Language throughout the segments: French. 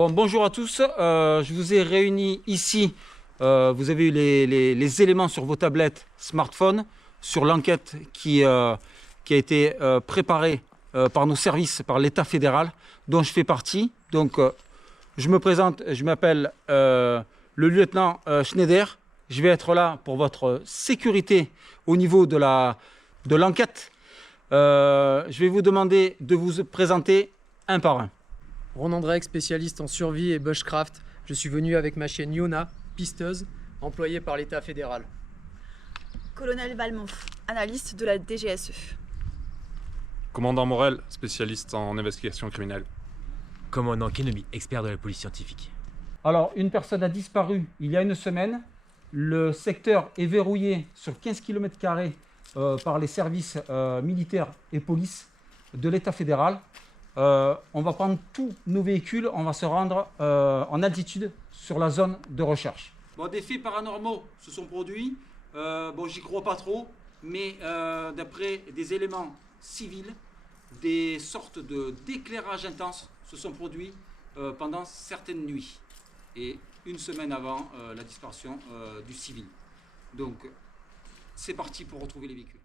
Bon, bonjour à tous, je vous ai réunis ici, vous avez eu les éléments sur vos tablettes smartphones, sur l'enquête qui a été préparée par nos services, par l'État fédéral, dont je fais partie. Donc je me présente, je m'appelle le lieutenant Schneider, je vais être là pour votre sécurité au niveau de l'enquête. Je vais vous demander de vous présenter un par un. Ronan Drake, spécialiste en survie et bushcraft. Je suis venu avec ma chienne Yona, pisteuse, employée par l'État fédéral. Colonel Valmont, analyste de la DGSE. Commandant Morel, spécialiste en investigation criminelle. Commandant Kenobi, expert de la police scientifique. Alors, une personne a disparu il y a une semaine. Le secteur est verrouillé sur 15 km² par les services militaires et police de l'État fédéral. On va prendre tous nos véhicules, on va se rendre en altitude sur la zone de recherche. Bon, des faits paranormaux se sont produits. Bon, j'y crois pas trop, mais d'après des éléments civils, des sortes d'éclairages intenses se sont produits pendant certaines nuits et une semaine avant la disparition du civil. Donc, c'est parti pour retrouver les véhicules.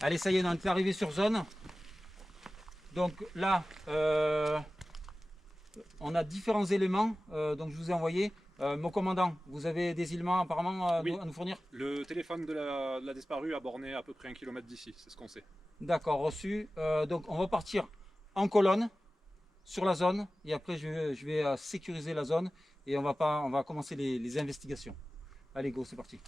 Allez, ça y est, on est arrivé sur zone. Donc là, on a différents éléments. Donc je vous ai envoyé. Mon commandant, vous avez des éléments apparemment Oui. à nous fournir? Le téléphone de la disparue a borné à peu près 1 km d'ici, c'est ce qu'on sait. D'accord, reçu. Donc on va partir en colonne sur la zone et après je vais sécuriser la zone et on va commencer les investigations. Allez, go, c'est parti.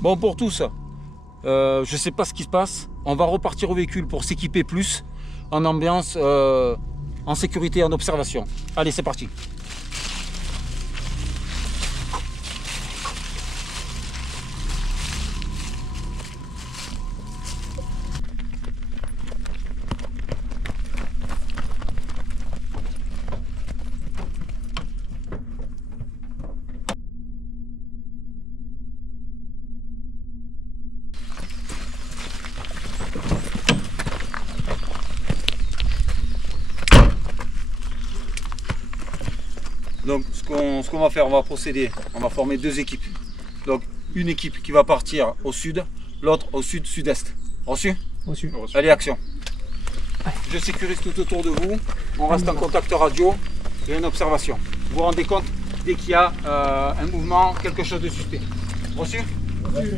Bon, pour tous, je ne sais pas ce qui se passe. On va repartir au véhicule pour s'équiper plus en ambiance, en sécurité, en observation. Allez, c'est parti. Donc ce qu'on va faire, on va procéder, on va former deux équipes. Donc une équipe qui va partir au sud, l'autre au sud-sud-est. Reçu? Reçu. Allez, action. Je sécurise tout autour de vous, on reste en contact radio et en observation. Vous vous rendez compte dès qu'il y a un mouvement, quelque chose de suspect. Reçu? Reçu.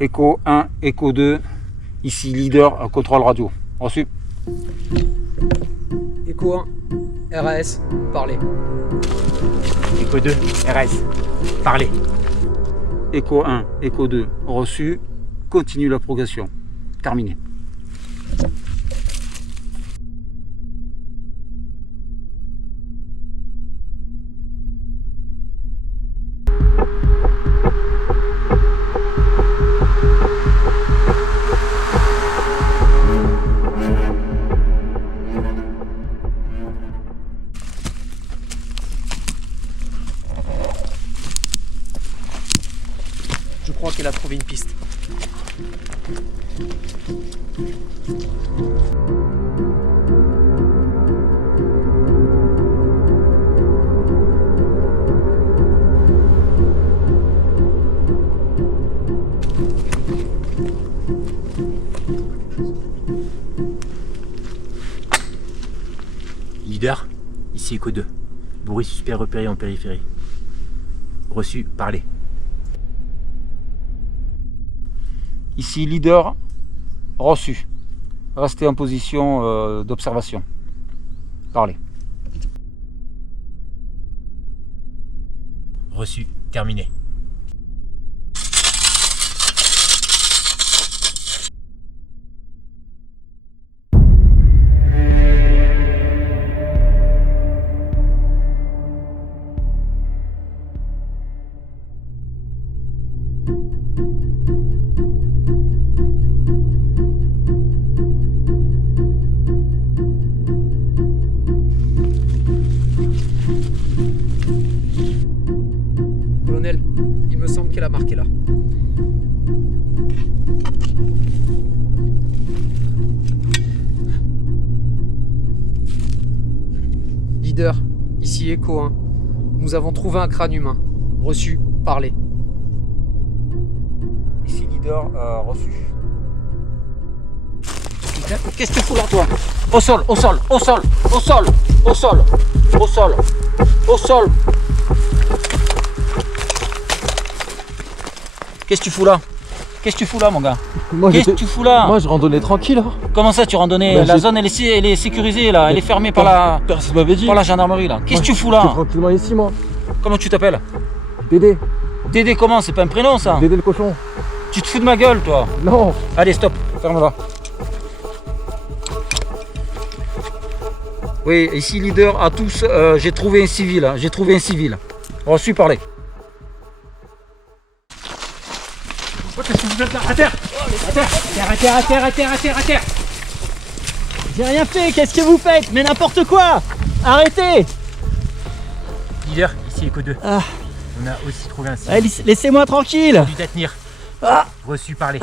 Écho 1, écho 2, ici leader, contrôle radio. Reçu. Écho 1, RAS, parlez. Écho 2, RS. Parlez. Écho 1, écho 2, reçu. Continue la progression. Terminé. Je crois qu'elle a trouvé une piste. Leader, ici Echo 2. Bruit suspect repéré en périphérie. Reçu, parlez. Ici leader, reçu. Restez en position d'observation. Parlez. Reçu, terminé. Colonel, il me semble qu'elle a marqué là. leader, ici Echo 1. Nous avons trouvé un crâne humain. Reçu, parlez. Ici leader, reçu. Qu'est-ce que tu fous là, toi? Au sol, au sol, au sol, au sol, au sol, au sol, au sol. Qu'est-ce que tu fous là? Qu'est-ce que tu fous là, mon gars? Qu'est-ce que tu fous là? Moi je randonnais tranquille. Hein. Comment ça, tu randonnais? Bah, la zone, elle est sécurisée, là. Elle est fermée par la, Personne m'avait dit. par la gendarmerie, là. Qu'est-ce que tu fous J'étais là? tranquillement ici, moi. Comment tu t'appelles? Dédé. Dédé comment? C'est pas un prénom, ça? Dédé le cochon. Tu te fous de ma gueule, toi? Non. Allez, stop, ferme-la. Oui, ici leader à tous, j'ai trouvé un civil, hein, j'ai trouvé un civil. Reçu, parler. Qu'est-ce que vous faites là? À terre! À terre! À terre, à terre, à terre, à terre, à terre! J'ai rien fait, qu'est-ce que vous faites? Mais n'importe quoi! Arrêtez! Leader, ici Echo 2. Ah. On a aussi trouvé un civil. Allez, laissez-moi tranquille! Du détenir. Reçu, parlez.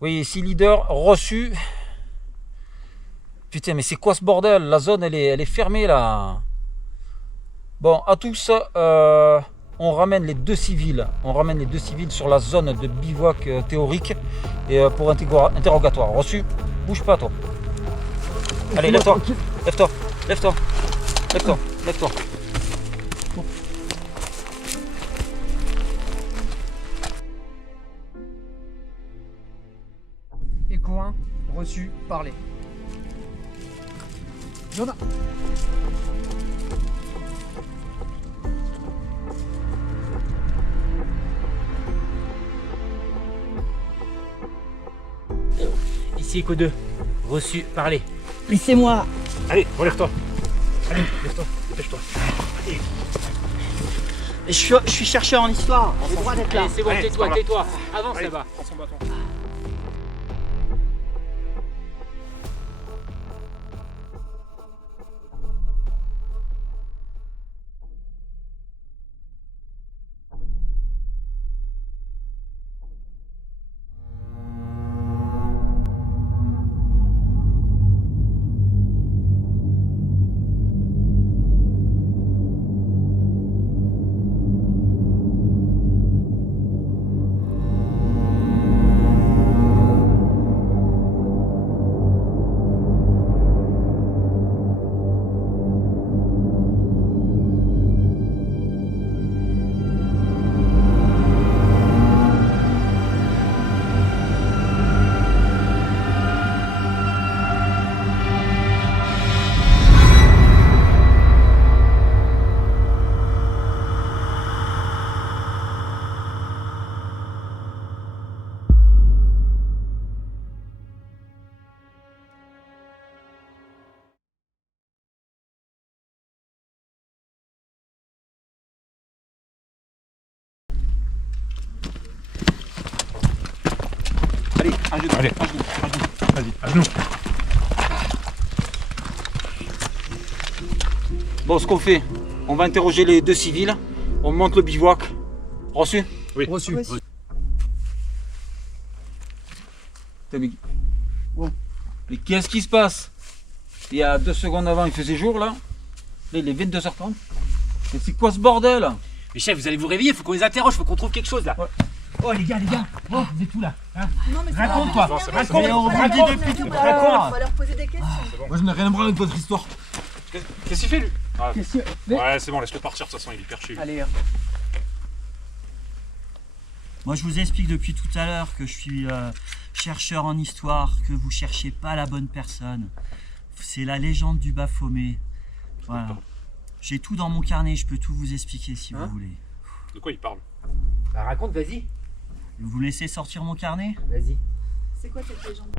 Oui, ici leader, reçu. Putain, mais c'est quoi ce bordel? La zone, elle est fermée, là. Bon, à tous, on ramène les deux civils. On ramène les deux civils sur la zone de bivouac théorique et pour interrogatoire. Reçu? Bouge pas, toi. Allez, lève-toi. Lève-toi. Lève-toi. Lève-toi. Lève-toi. Echo 1, reçu, parlez. Ici Echo 2. Reçu, parlez. Laissez-moi! Allez, relève-toi! Allez, lève-toi, dépêche-toi! Je suis chercheur en histoire, j'ai le droit d'être là. Allez, c'est bon, Allez, tais-toi, par là. tais-toi. Avance Allez, là-bas. prends son bâton. Allez, un genou. Allez, vas-y, à genoux! Bon, ce qu'on fait, on va interroger les deux civils. On monte le bivouac. Reçu? Reçu. Reçu. Putain, mais qu'est-ce qui se passe? Il y a 2 secondes avant, il faisait jour, là. Là, il est 22h30. Mais c'est quoi ce bordel? Mais chef, vous allez vous réveiller, faut qu'on les interroge, faut qu'on trouve quelque chose là. Ouais. Oh les gars, oh, vous êtes où là hein? Non, mais c'est Raconte-toi. pas- Raconte, Mais on va raconte, leur- raconte, on va raconte. leur- on va leur poser des questions. Moi je n'ai rien à voir avec votre histoire. Qu'est-ce qu'il fait, lui? Qu'est-ce que... Ouais, c'est bon, laisse-le partir, de toute façon, il est perché, lui. Allez, Moi je vous explique depuis tout à l'heure que je suis chercheur en histoire, que vous cherchez pas la bonne personne. C'est la légende du Baphomet. Voilà. J'ai tout dans mon carnet, je peux tout vous expliquer si vous voulez. De quoi il parle? Bah raconte, vas-y. Vous laissez sortir mon carnet? Vas-y. C'est quoi cette légende?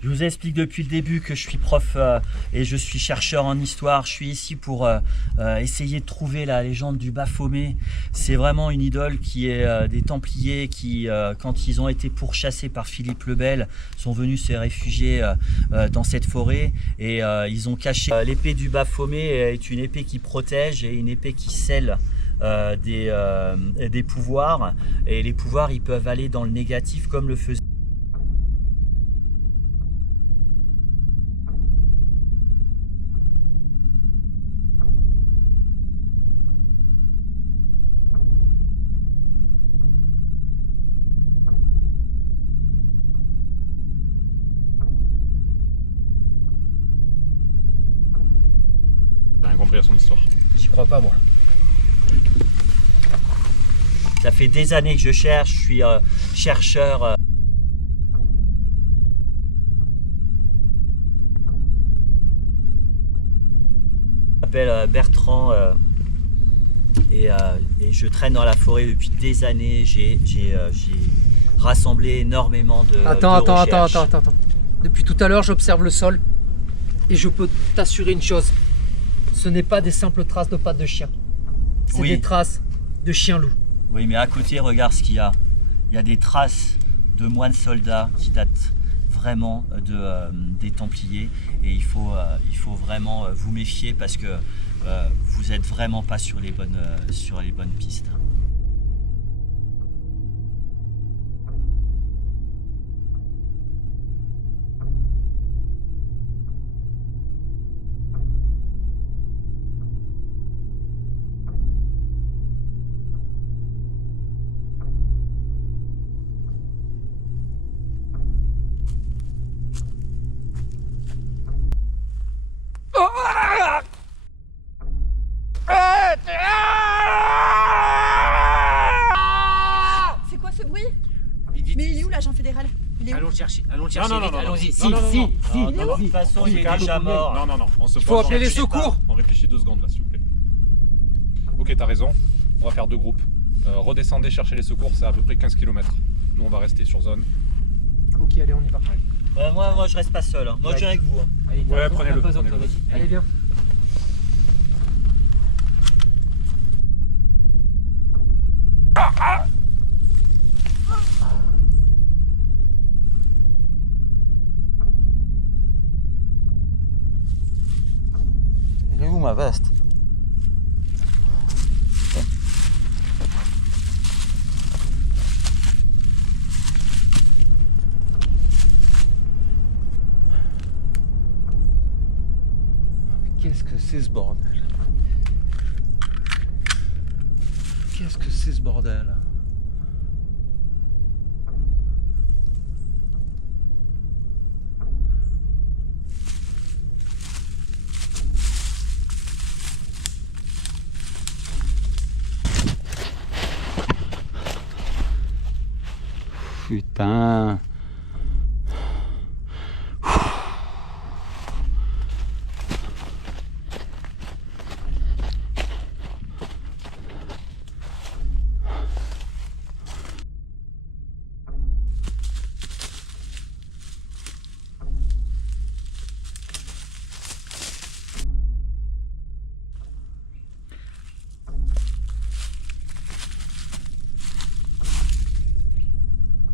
Je vous vous explique depuis le début que je suis prof et je suis chercheur en histoire. Je suis ici pour essayer de trouver la légende du Baphomet. C'est vraiment une idole qui est des Templiers qui, quand ils ont été pourchassés par Philippe le Bel, sont venus se réfugier dans cette forêt et ils ont caché. L'épée du Baphomet est une épée qui protège et une épée qui scelle des pouvoirs. Et les pouvoirs, ils peuvent aller dans le négatif comme le faisait. J'ai rien compris à son histoire. J'y crois pas, moi. Ça fait des années que je cherche, je suis chercheur. Je m'appelle Bertrand et je traîne dans la forêt depuis des années. J'ai rassemblé énormément de recherches. Attends. Depuis tout à l'heure, j'observe le sol et je peux t'assurer une chose. Ce n'est pas des simples traces de pattes de chien. C'est Oui. des traces de chien-loup. Oui, mais à côté, regarde ce qu'il y a. Il y a des traces de moines soldats qui datent vraiment des Templiers. Et il faut vraiment vous méfier parce que vous n'êtes vraiment pas sur les bonnes pistes. C'est quoi ce bruit? Mais il est où l'agent fédéral? Il est où? Allons le chercher, Non, vite, non. allons-y. Non, non, non, non. De toute façon, il est déjà mort. Non. On se Il faut pose, appeler on les réfléchit secours. pas. On réfléchit 2 secondes là, s'il vous plaît. Ok, t'as raison. On va faire 2 groupes. Redescendez, chercher les secours, c'est à peu près 15 km. Nous, on va rester sur zone. Ok, allez, on y va. Moi, je reste pas seul. Hein. Moi, je viens avec vous. Hein. Allez, Ouais, t'as prenez-le, pas besoin de toi, prenez-le. vas-y. Allez, viens. Elle est où ma veste? Qu'est-ce que c'est ce bordel? Qu'est-ce que c'est ce bordel? Putain.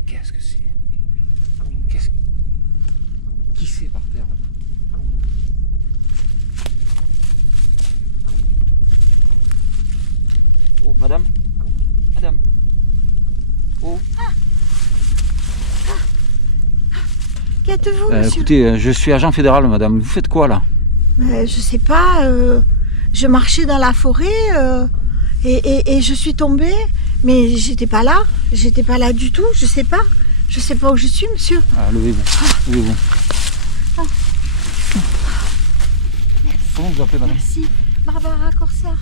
Qu'est-ce que c'est? Qui c'est par terre là? Oh, madame? Madame? Oh. Qui êtes-vous, monsieur? Écoutez, je suis agent fédéral, madame. Vous faites quoi là? Je sais pas, je marchais dans la forêt et je suis tombée, mais j'étais pas là du tout, je sais pas où je suis, monsieur. Ah, levez-vous. Levez-vous. Comment vous appelez, madame? Merci. Barbara Corsard.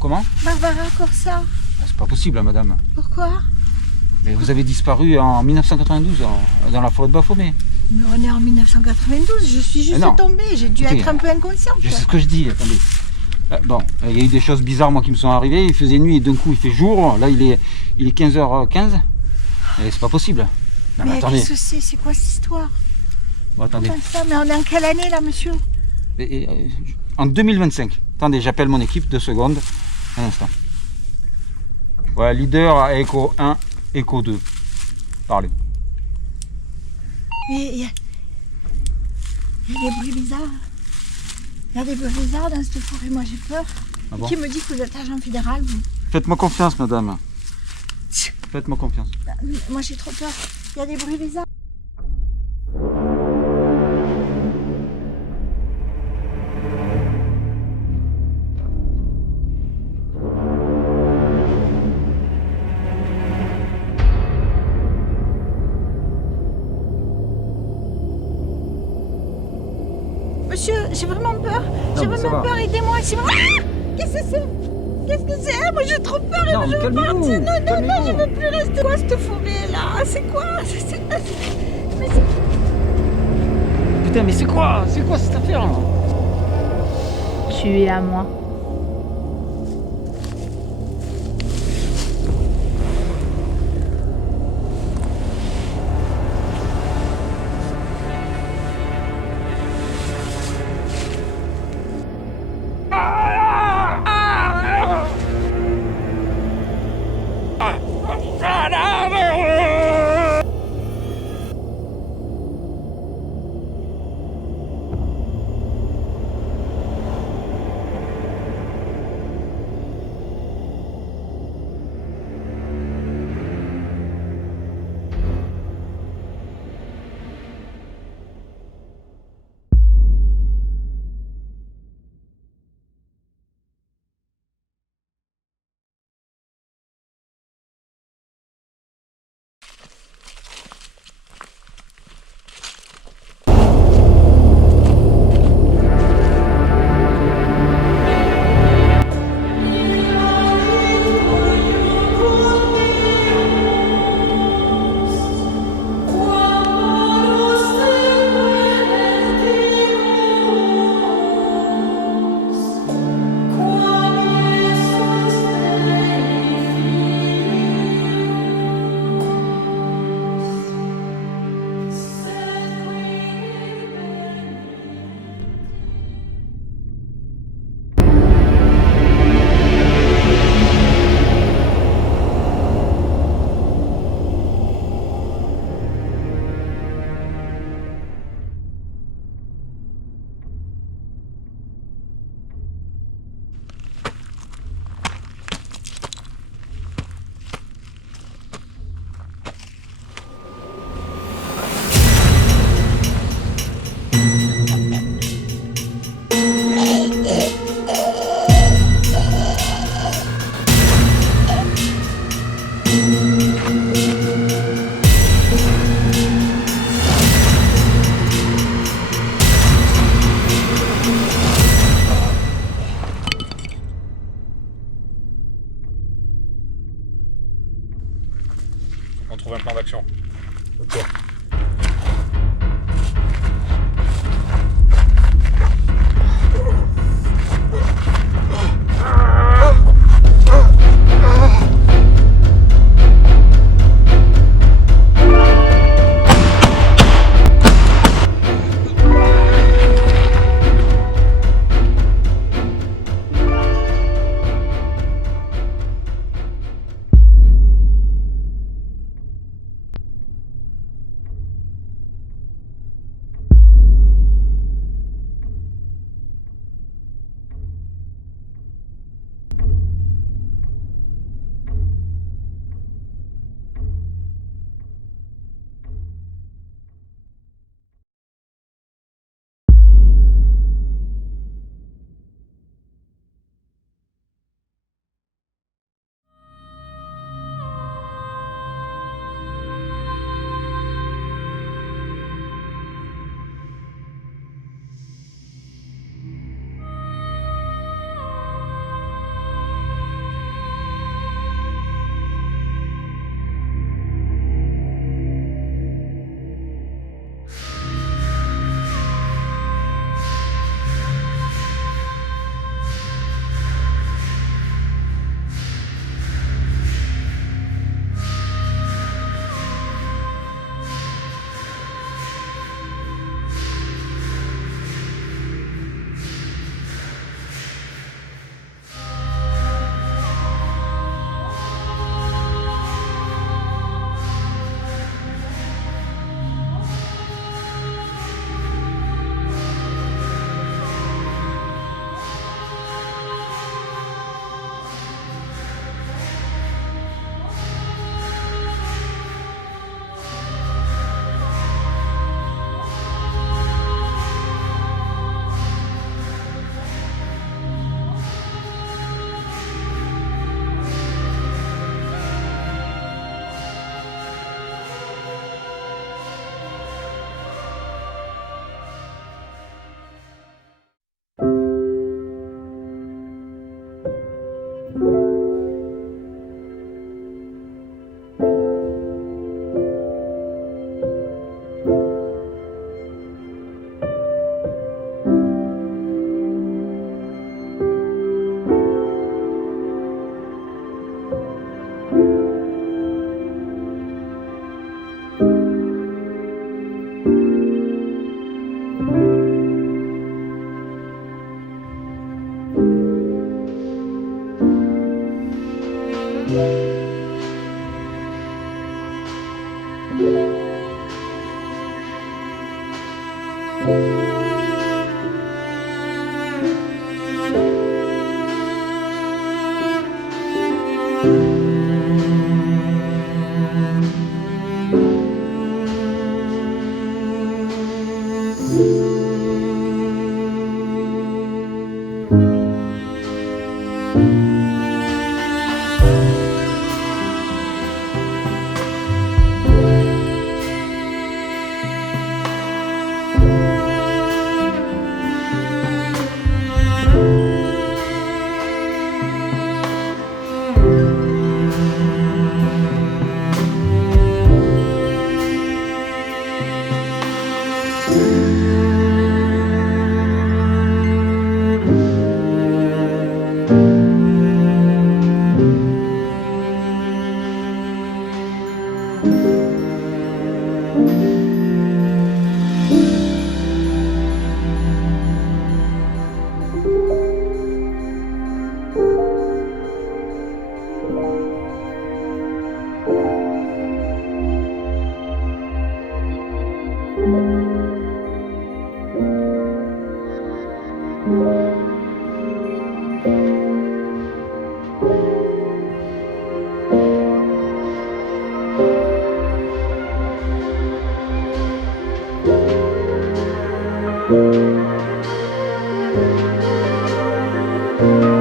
Comment? Barbara Corsard. Ah, c'est pas possible, hein, madame. Pourquoi? Mais vous avez disparu en 1992 dans la forêt de Baphomet. Mais on est en 1992, je suis juste non. tombée, j'ai dû Écoutez, être un peu inconsciente. Je sais ce que je dis, attendez. Bon, il y a eu des choses bizarres moi qui me sont arrivées. Il faisait nuit et d'un coup il fait jour. Là il est 15h15. Et c'est pas possible. Non, mais Mais attendez. qu'est-ce que c'est? C'est quoi cette histoire? Bon, attendez. Enfin, ça, mais on est en quelle année là, monsieur? En 2025. Attendez, j'appelle mon équipe, 2 secondes. Un instant. Ouais, leader à Echo 1, Echo 2. Parlez. Mais il y a des bruits bizarres. Il y a des bruits bizarres dans cette forêt, moi j'ai peur. Ah bon? Qui me dit que vous êtes agent fédéral, vous? Faites-moi confiance, madame. Faites-moi confiance. Moi j'ai trop peur. Il y a des bruits bizarres. Monsieur, j'ai vraiment peur. J'ai mais ça vraiment va. peur. Aidez-moi. Ah, qu'est-ce que c'est? Qu'est-ce que c'est? Moi j'ai trop peur. Non, Je veux calmez-vous, partir. Non, je calmez-vous. veux plus rester. C'est quoi cette forêt là? C'est quoi? Mais Putain, mais c'est quoi? C'est quoi cette affaire là? Tu es à moi. On trouve un plan d'action. Ok. Thank you.